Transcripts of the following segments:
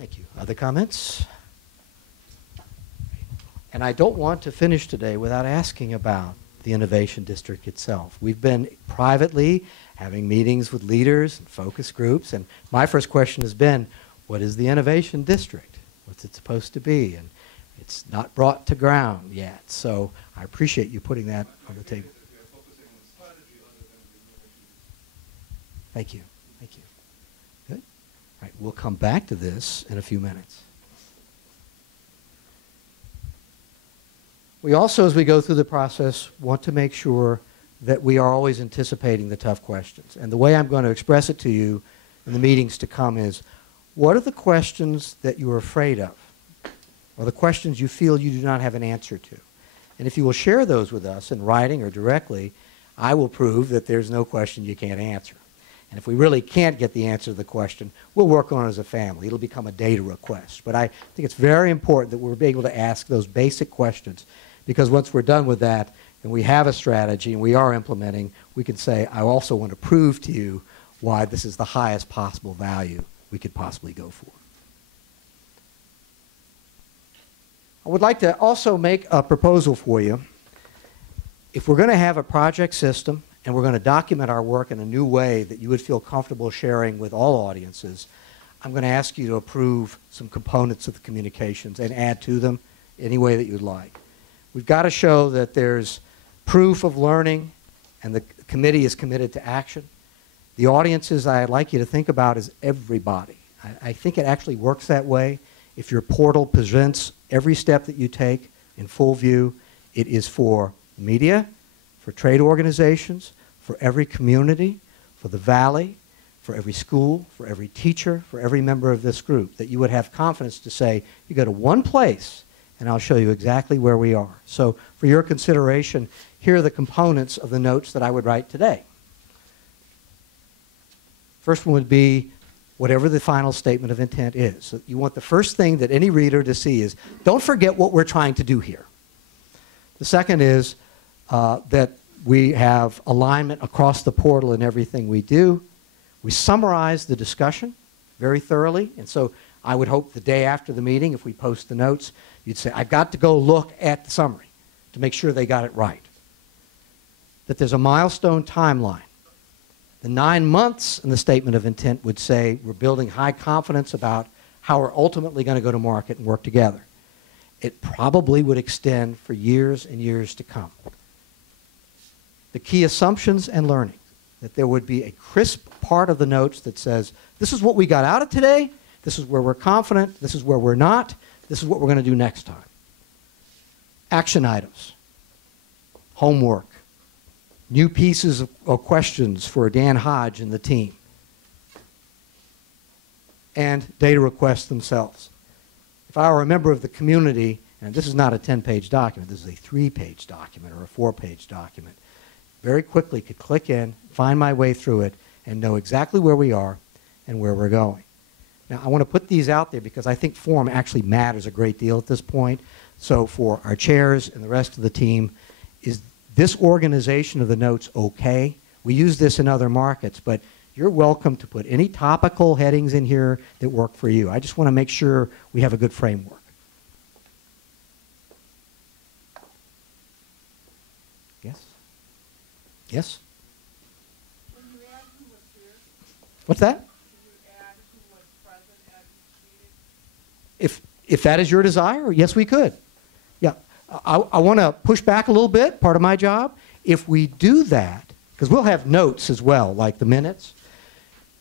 Thank you. Other comments? And I don't want to finish today without asking about the Innovation District itself. We've been privately having meetings with leaders and focus groups, and my first question has been, what is the Innovation District? What's it supposed to be? And it's not brought to ground yet, so I appreciate you putting that on the table. Thank you. Thank you. Good. All right, we'll come back to this in a few minutes. We also, as we go through the process, want to make sure that we are always anticipating the tough questions. And the way I'm going to express it to you in the meetings to come is, what are the questions that you're afraid of? Or the questions you feel you do not have an answer to? And if you will share those with us in writing or directly, I will prove that there's no question you can't answer. And if we really can't get the answer to the question, we'll work on it as a family. It'll become a data request. But I think it's very important that we're able to ask those basic questions, because once we're done with that and we have a strategy and we are implementing, we can say, I also want to prove to you why this is the highest possible value we could possibly go for. I would like to also make a proposal for you. If we're going to have a project system and we're going to document our work in a new way that you would feel comfortable sharing with all audiences, I'm going to ask you to approve some components of the communications and add to them any way that you'd like. We've got to show that there's proof of learning and the committee is committed to action. The audiences I'd like you to think about is everybody. I think it actually works that way. If your portal presents every step that you take in full view, it is for media, for trade organizations, for every community, for the valley, for every school, for every teacher, for every member of this group, that you would have confidence to say, you go to one place and I'll show you exactly where we are. So for your consideration, here are the components of the notes that I would write today. First one would be whatever the final statement of intent is. So you want the first thing that any reader to see is, don't forget what we're trying to do here. The second is that we have alignment across the portal in everything we do. We summarize the discussion very thoroughly, and so I would hope the day after the meeting, if we post the notes, you'd say, I've got to go look at the summary to make sure they got it right. That there's a milestone timeline. The 9 months in the statement of intent would say we're building high confidence about how we're ultimately going to go to market and work together. It probably would extend for years and years to come. The key assumptions and learning, that there would be a crisp part of the notes that says, this is what we got out of today, this is where we're confident, this is where we're not, this is what we're going to do next time. Action items, homework, new pieces of questions for Dan Hodge and the team, and data requests themselves. If I were a member of the community, and this is not a 10-page document, this is a 3-page document or a 4-page document, very quickly could click in, find my way through it, and know exactly where we are and where we're going. Now, I want to put these out there because I think form actually matters a great deal at this point. So for our chairs and the rest of the team, is this organization of the notes okay? We use this in other markets, but you're welcome to put any topical headings in here that work for you. I just want to make sure we have a good framework. Yes? Yes? When you add who was here, What's that? can you add who was present at each meeting? If that is your desire, yes, we could. Yeah. I want to push back a little bit, part of my job. If we do that, because we'll have notes as well, like the minutes,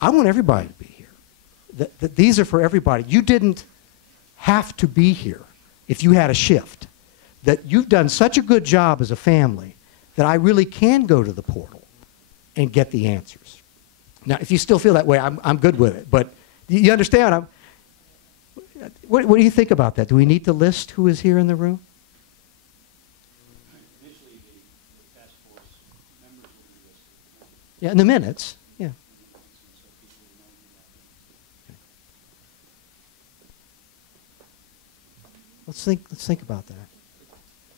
I want everybody to be here. These are for everybody. You didn't have to be here if you had a shift. That you've done such a good job as a family that I really can go to the portal and get the answers. Now, if you still feel that way, I'm good with it. But you understand, what do you think about that? Do we need to list who is here in the room? Initially, the task force members will be listed. Yeah, in the minutes. Yeah. Let's think about that.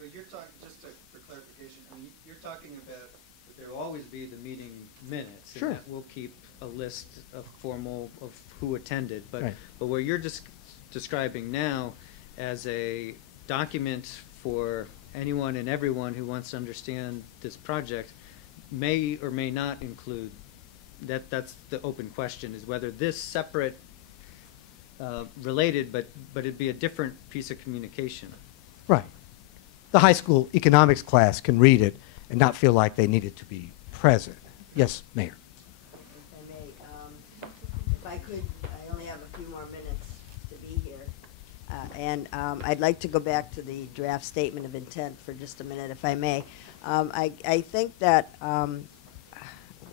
But you're talking, just for clarification, I mean, you're talking about that there will always be the meeting minutes. Sure. And that will keep a list of formal of who attended. But Right. but where you're just describing now as a document for anyone and everyone who wants to understand this project may or may not include, that's the open question, is whether this separate, related, but it'd be a different piece of communication. Right. The high school economics class can read it and not feel like they needed to be present. Yes, Mayor. If I may, if I could, I only have a few more minutes to be here. And I'd like to go back to the draft statement of intent for just a minute, if I may. I think that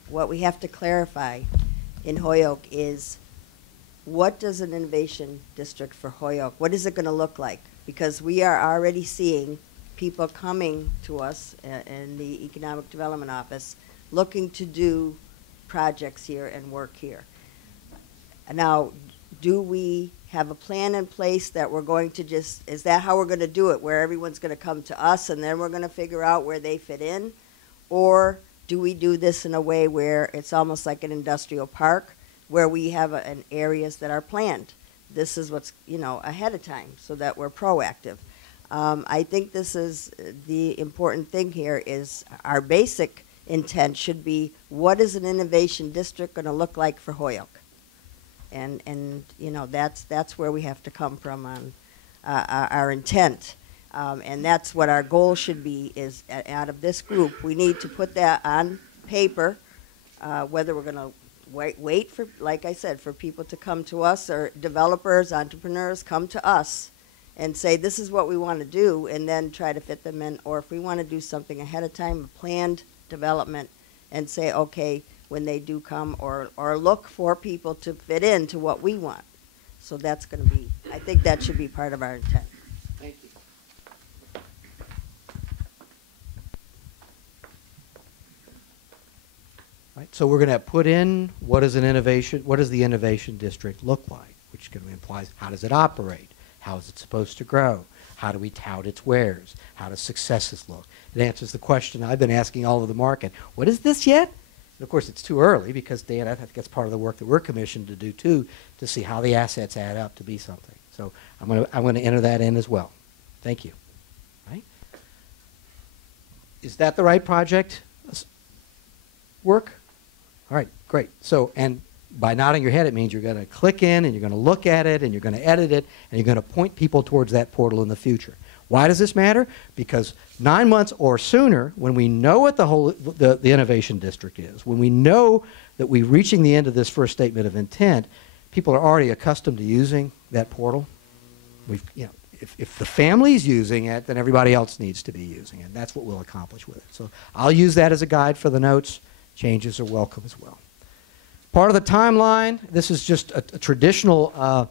what we have to clarify in Holyoke is, what does an innovation district for Holyoke, what is it going to look like? Because we are already seeing people coming to us in the Economic Development Office looking to do projects here and work here. Now, do we have a plan in place that we're going to just, is that how we're going to do it, where everyone's going to come to us and then we're going to figure out where they fit in? Or do we do this in a way where it's almost like an industrial park, where we have an areas that are planned? This is what's, you know, ahead of time, so that we're proactive. I think this is the important thing here, is our basic intent should be, what is an innovation district going to look like for Holyoke? And you know, that's where we have to come from on our intent. And that's what our goal should be, is out of this group, we need to put that on paper, whether we're going to wait for, like I said, for people to come to us, or developers, entrepreneurs come to us and say, this is what we want to do, and then try to fit them in. Or if we want to do something ahead of time, a planned development, and say, okay, when they do come, or look for people to fit into what we want. So that's going to be, I think that should be part of our intent. Thank you. Right, so we're going to put in, what is the innovation district look like, which implies, how does it operate? How is it supposed to grow? How do we tout its wares? How does successes look? It answers the question I've been asking all over the market. What is this yet? And of course, it's too early, because, Dan, I think that's part of the work that we're commissioned to do, too, to see how the assets add up to be something. So I'm going to enter that in as well. Thank you. Right? Is that the right project work? All right, great. So, and by nodding your head, it means you're going to click in, and you're going to look at it, and you're going to edit it, and you're going to point people towards that portal in the future. Why does this matter? Because 9 months or sooner, when we know what the innovation district is, when we know that we're reaching the end of this first statement of intent, people are already accustomed to using that portal. We've, you know, if the family's using it, then everybody else needs to be using it. That's what we'll accomplish with it. So I'll use that as a guide for the notes. Changes are welcome as well. Part of the timeline, this is just a traditional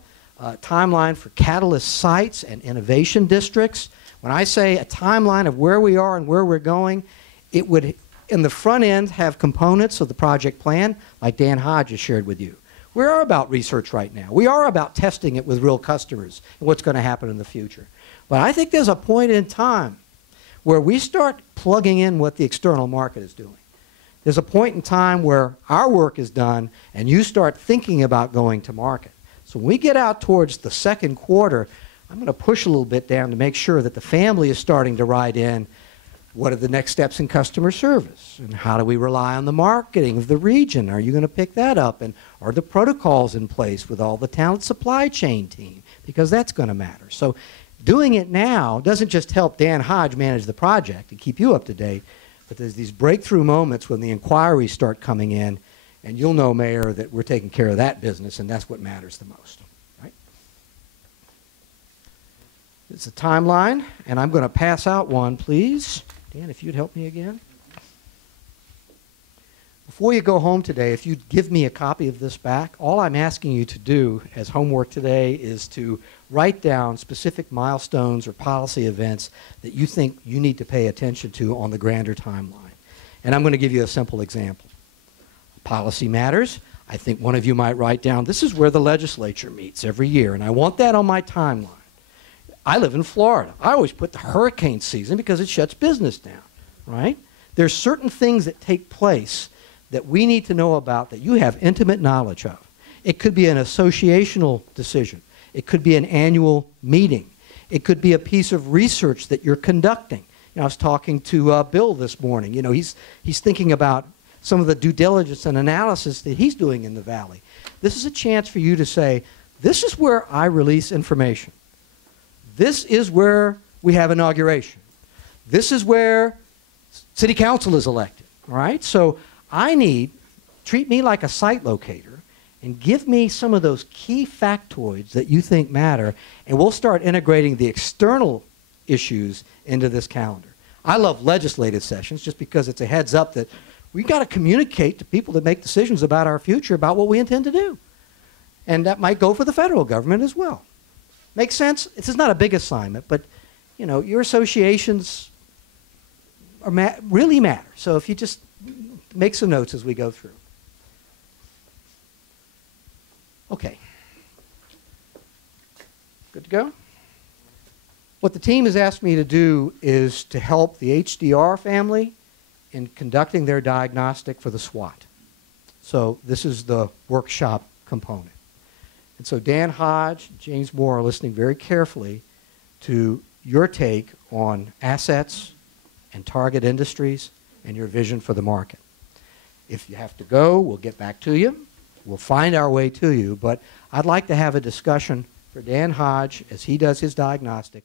timeline for catalyst sites and innovation districts. When I say a timeline of where we are and where we're going, it would, in the front end, have components of the project plan, like Dan Hodge has shared with you. We are about research right now. We are about testing it with real customers and what's going to happen in the future. But I think there's a point in time where we start plugging in what the external market is doing. There's a point in time where our work is done and you start thinking about going to market. So when we get out towards the second quarter, I'm going to push a little bit down to make sure that the family is starting to write in, what are the next steps in customer service? And how do we rely on the marketing of the region? Are you going to pick that up? And are the protocols in place with all the talent supply chain team? Because that's going to matter. So doing it now doesn't just help Dan Hodge manage the project and keep you up to date, but there's these breakthrough moments when the inquiries start coming in, and you'll know, Mayor, that we're taking care of that business, and that's what matters the most. Right? It's a timeline, and I'm going to pass out one, please. Dan, if you'd help me again. Before you go home today, if you'd give me a copy of this back, all I'm asking you to do as homework today is to write down specific milestones or policy events that you think you need to pay attention to on the grander timeline. And I'm going to give you a simple example. Policy matters. I think one of you might write down, this is where the legislature meets every year, and I want that on my timeline. I live in Florida. I always put the hurricane season because it shuts business down, right? There's certain things that take place that we need to know about that you have intimate knowledge of. It could be an associational decision. It could be an annual meeting. It could be a piece of research that you're conducting. You know, I was talking to Bill this morning. You know, he's thinking about some of the due diligence and analysis that he's doing in the Valley. This is a chance for you to say, this is where I release information. This is where we have inauguration. This is where city council is elected, all right? So treat me like a site locator and give me some of those key factoids that you think matter, and we'll start integrating the external issues into this calendar. I love legislative sessions just because it's a heads up that we've got to communicate to people that make decisions about our future about what we intend to do. And that might go for the federal government as well. Make sense? This is not a big assignment, but you know, your associations really matter. So if you just make some notes as we go through. Okay. Good to go? What the team has asked me to do is to help the HDR family in conducting their diagnostic for the SWOT. So this is the workshop component. And so Dan Hodge, James Moore are listening very carefully to your take on assets and target industries and your vision for the market. If you have to go, we'll get back to you. We'll find our way to you. But I'd like to have a discussion for Dan Hodge as he does his diagnostic.